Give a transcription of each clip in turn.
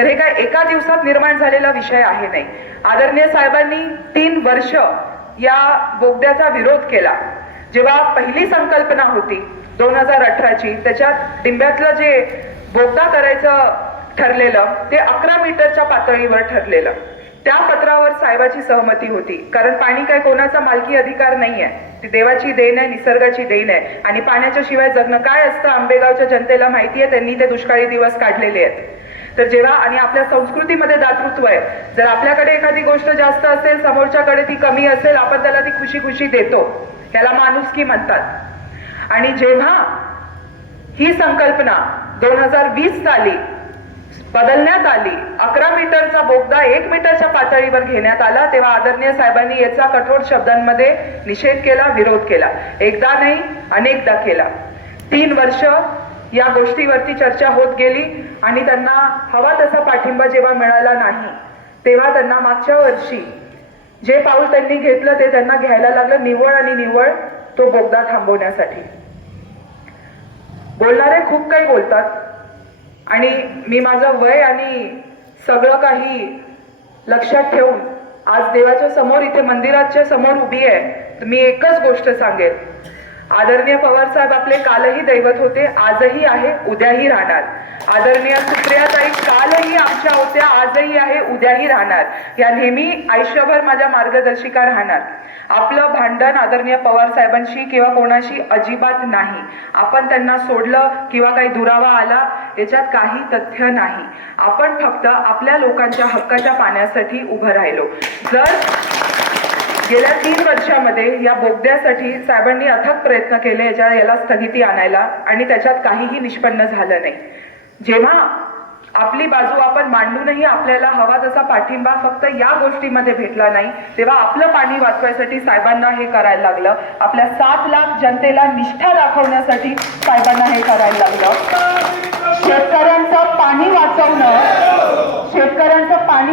तर हे काय एका दिवसात निर्माण झालेला विषय आहे नाही. आदरणीय साहेबांनी 3 वर्ष या बोगद्याचा विरोध केला. जेव्हा पहिली संकल्पना होती 2018ची, त्याच्यात डिंब्यातलं जे बोगदा करायचं ठरलेलं ते 11 मीटरच्या पातळीवर ठरलेलं. त्या पत्रावर साहेबाची सहमती होती, कारण पाणी काय कोणाचा मालकी अधिकार नाहीये, ती देवाची देण आहे, निसर्गाची देण आहे. आणि पाण्याच्या शिवाय जगणं काय असतं आंबेगावच्या जनतेला माहिती आहे, त्यांनी ते दुष्काळी दिवस काढलेले आहेत. तर जेव्हा आणि आपल्या संस्कृतीमध्ये दातृत्व आहे, जर आपल्याकडे एखादी गोष्ट जास्त असेल, समोरच्याकडे ती कमी असेल, आपण त्याला ती खुशी खुशी देतो, त्याला माणुसकी म्हणतात. आणि जेव्हा ही संकल्पना 2020 साली बदलण्यात आली, 11 मीटरचा बोगदा 1 मीटरच्या पातळीवर घेण्यात आला, तेव्हा आदरणीय साहेबांनी याचा कठोर शब्दांमध्ये निषेध केला, विरोध केला. एकदा नाही, अनेकदा केला. 3 वर्ष या गोष्टीवरती चर्चा होत गेली आणि त्यांना हवा तसा पाठिंबा जेव्हा मिळाला नाही, तेव्हा त्यांना मागच्या वर्षी जे पाऊल त्यांनी घेतलं ते त्यांना घ्यायला लागलं, निव्वळ आणि निव्वळ तो बोगदा थांबवण्यासाठी. बोलणारे खूप काही बोलतात आणि मी माझं वय आणि सगळं काही लक्षात ठेवून आज देवाच्या समोर, इथे मंदिराच्या समोर उभी आहे, तर मी एकच गोष्ट सांगेन. आदरणीय पवार साहेब आपले कालही दैवत होते, आजही आहे, उद्याही राहणार. आदरणीय सुप्रियाताई कालही आमच्या होत्या, आजही आहे, उद्याही राहणार. या नेहमी आयुष्यभर माझ्या मार्गदर्शिका राहणार. आपलं भांडण आदरणीय पवार साहेबांशी किंवा कोणाशी अजिबात नाही. आपण त्यांना सोडलं किंवा काही दुरावा आला याच्यात काही तथ्य नाही. आपण फक्त आपल्या लोकांच्या हक्काच्या पाण्यासाठी उभं राहिलो. जर गेल्या 3 वर्षामध्ये या बोगद्यासाठी साहेबांनी अथक प्रयत्न केले याला स्थगिती आणायला, आणि त्याच्यात काहीही निष्पन्न झालं नाही. जेव्हा आपली बाजू आपण मांडूनही आपल्याला हवा तसा पाठिंबा फक्त या गोष्टीमध्ये भेटला नाही, तेव्हा आपलं पाणी वाचवायसाठी साहेबांना हे करायला लागलं. आपल्या 7 लाख जनतेला निष्ठा दाखवण्यासाठी साहेबांना हे करायला लागलं. शेतकऱ्यांचं पाणी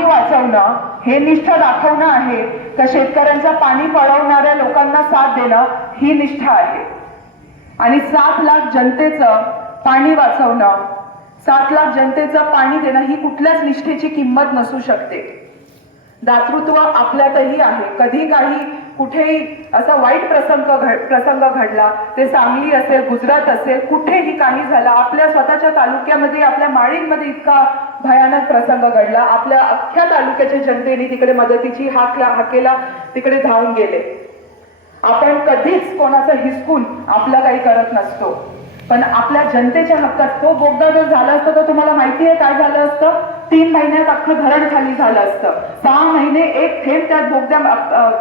वाचवणं हे निष्ठा दाखवणं आहे का शेतकऱ्यांचं पाणी पळवणाऱ्या लोकांना साथ देणं ही निष्ठा आहे. आणि 7 लाख जनतेचं पाणी वाचवणं, 7 लाख जनतेचं पाणी देणं ही कुठल्याच निष्ठेची किंमत नसू शकते. दातृत्व आपल्यातही आहे. कधी काही कुठेही असा वाईट प्रसंग घडला, ते सांगली असेल, गुजरात असेल, कुठेही काही झालं, आपल्या स्वतःच्या तालुक्यामध्ये, आपल्या माळींमध्ये इतका भयानक प्रसंग घडला, आपल्या अख्ख्या तालुक्याच्या जनतेने तिकडे मदतीची हाकेला तिकडे धावून गेले. आपण कधीच कोणाचं हिसकून आपलं काही करत नसतो, पण आपल्या जनतेच्या हक्कात तो बोगदा जर झाला असता तर तुम्हाला माहिती आहे काय झालं असतं? 3 महिन्यात अख्खं धरण खाली झालं असतं. 6 महिने एक थेंब त्या बोगद्या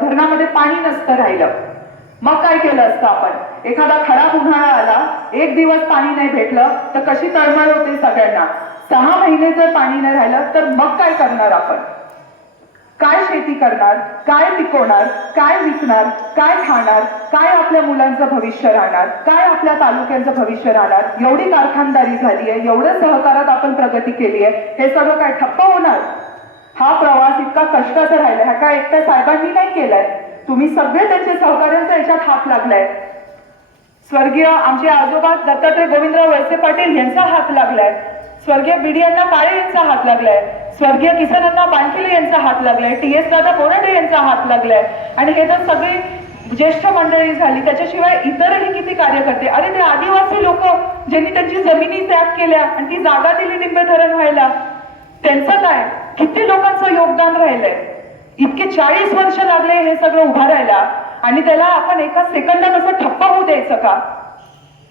धरणामध्ये पाणी नसतं राहिलं. मग काय केलं असतं आपण? एखादा खराब उन्हाळा आला, 1 दिवस पाणी नाही भेटलं तर कशी तळमळ होते सगळ्यांना. 6 महिने जर पाणी नाही राहिलं तर मग काय करणार आपण? काय शेती करणार, काय पिकवणार, काय विकणार, काय खाणार, काय आपल्या मुलांचं भविष्य राहणार, काय आपल्या तालुक्यांचं भविष्य राहणार? एवढी कारखानदारी झाली आहे, एवढं सहकारात आपण प्रगती केली आहे, हे सगळं काय ठप्प होणार? हा प्रवास इतका कष्टाचा राहिलाय, हा काय एकट्या साहेबांनी नाही केलाय, तुम्ही सगळे त्यांचे सहकार्यांचा याच्यात हात लागलाय. स्वर्गीय आमचे आजोबा दत्तात्रय गोविंदराव वळसे पाटील यांचा हात लागलाय, स्वर्गीय बीडीअण्णा काळे यांचा हात लागलाय, स्वर्गीय किसनअण्णा बानखिले यांचा हात लागलाय, टी.एस. दादा बोराडे यांचा हात लागलाय. आणि हे तर सगळी ज्येष्ठ मंडळी झाली, त्याच्याशिवाय इतरही किती कार्यकर्ते. अरे ते आदिवासी लोक ज्यांनी त्यांची जमिनी त्याग केल्या आणि ती जागा दिली निंबे धरण व्हायला, त्यांचं काय? किती लोकांचं योगदान राहिलंय. इतके 40 वर्ष लागले हे सगळं उभारायला, आणि त्याला आपण एका सेकंदात असं ठप्प होऊ द्यायचं का?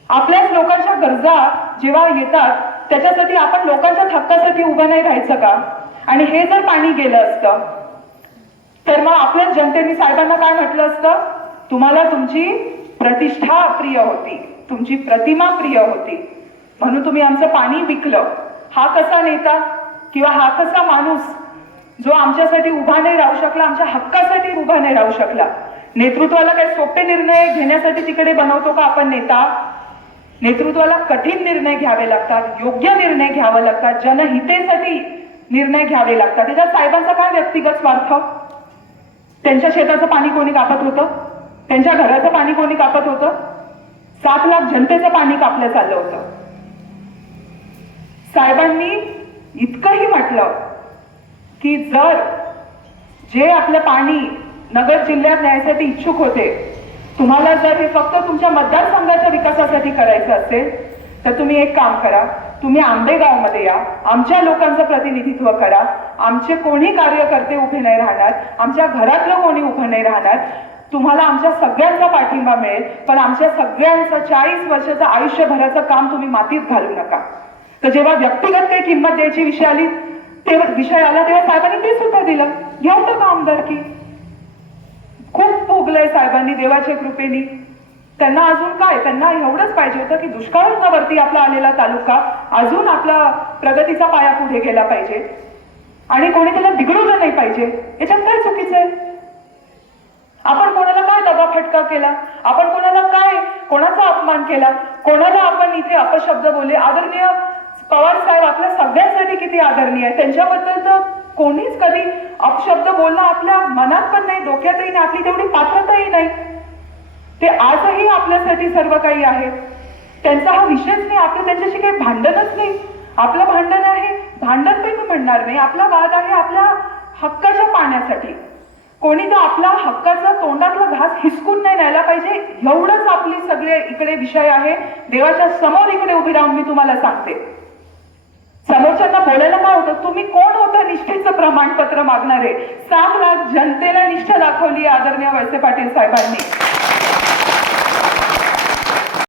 आपल्याच लोकांच्या गरजा जेव्हा येतात त्याच्यासाठी आपण लोकांच्या हक्कासाठी उभं नाही राहायचं का? आणि हे जर पाणी गेलं असतं तर मग आपल्याच जनतेने साहेबांना काय म्हटलं असतं? तुम्हाला तुमची प्रतिष्ठा प्रिय होती, तुमची प्रतिमा प्रिय होती, म्हणून तुम्ही आमचं पाणी विकलं. हा कसा नेता किंवा हा कसा माणूस जो आमच्यासाठी उभा नाही राहू शकला, आमच्या हक्कासाठी उभा नाही राहू शकला? नेतृत्वाला काही सोपे निर्णय घेण्यासाठी तिकडे बनवतो का आपण नेता? नेतृत्वाला कठीण निर्णय घ्यावे लागतात, योग्य निर्णय घ्यावे लागतात, जनहितेसाठी निर्णय घ्यावे लागतात. त्याच्यात साहेबांचा काय व्यक्तिगत स्वार्थ? त्यांच्या शेताचं पाणी कोणी कापत होतं? त्यांच्या घराचं पाणी कोणी कापत होतं? 7 लाख जनतेचं पाणी कापलं चाललं होतं. साहेबांनी इतकंही म्हटलं की जर जे आपलं पाणी नगर जिल्ह्यात न्यायसाठी इच्छुक होते, तुम्हाला जर हे फक्त तुमच्या मतदारसंघाच्या विकासासाठी करायचं असेल तर तुम्ही एक काम करा, तुम्ही आंबेगावमध्ये या, आमच्या लोकांचं प्रतिनिधित्व करा. आमचे कोणी कार्यकर्ते उभे नाही राहणार, आमच्या घरातलं कोणी उभं नाही राहणार. तुम्हाला आमच्या सगळ्यांचा पाठिंबा मिळेल, पण आमच्या सगळ्यांचं 40 वर्षाचं आयुष्यभराचं काम तुम्ही मातीत घालू नका. तर जेव्हा व्यक्तिगत काही किंमत द्यायची विषय आला तेव्हा साहेबांनी ते सुद्धा दिलं. घेऊन टाका आमदारकी. खूप भोगलंय साहेबांनी देवाच्या कृपेने. त्यांना अजून काय, त्यांना एवढंच पाहिजे होतं की दुष्काळावरती आपला आलेला तालुका अजून आपला प्रगतीचा पाया पुढे गेला पाहिजे आणि कोणी त्याला बिघडवलं नाही पाहिजे. याच्यात काय चुकीचं आहे? आपण कोणाला काय दगाफटका केला, आपण कोणाचा अपमान केला, कोणाला आपण इथे अपशब्द बोलले? आदरणीय पवार साहेब आपल्या सगळ्यांसाठी किती आदरणीय आहे. त्यांच्याबद्दल तर कोणीच कधी अपशब्द बोलणं आपल्या मनात पण नाही, डोक्यातही नाही, आपली तेवढी पात्रताही नाही. ते आजही आपल्यासाठी सर्व काही आहे. त्यांचा हा विषयच नाही, आपलं त्यांच्याशी काही भांडणच नाही. आपलं भांडण आहे, भांडण पण मी म्हणणार नाही, आपला वाद आहे आपल्या हक्काच्या पाण्यासाठी. कोणी तर आपला हक्काचा तोंडातला घास हिसकून नाही न्यायला पाहिजे, एवढंच आपली सगळे इकडे विषय आहे. देवाच्या समोर इकडे उभी राहून मी तुम्हाला सांगते, समोरच्यांना बोलायला काय होतं, तुम्ही कोण होता निष्ठेचं प्रमाणपत्र मागणारे? 7 लाख जनतेला निष्ठा दाखवली आदरणीय वळसे पाटील साहेबांनी.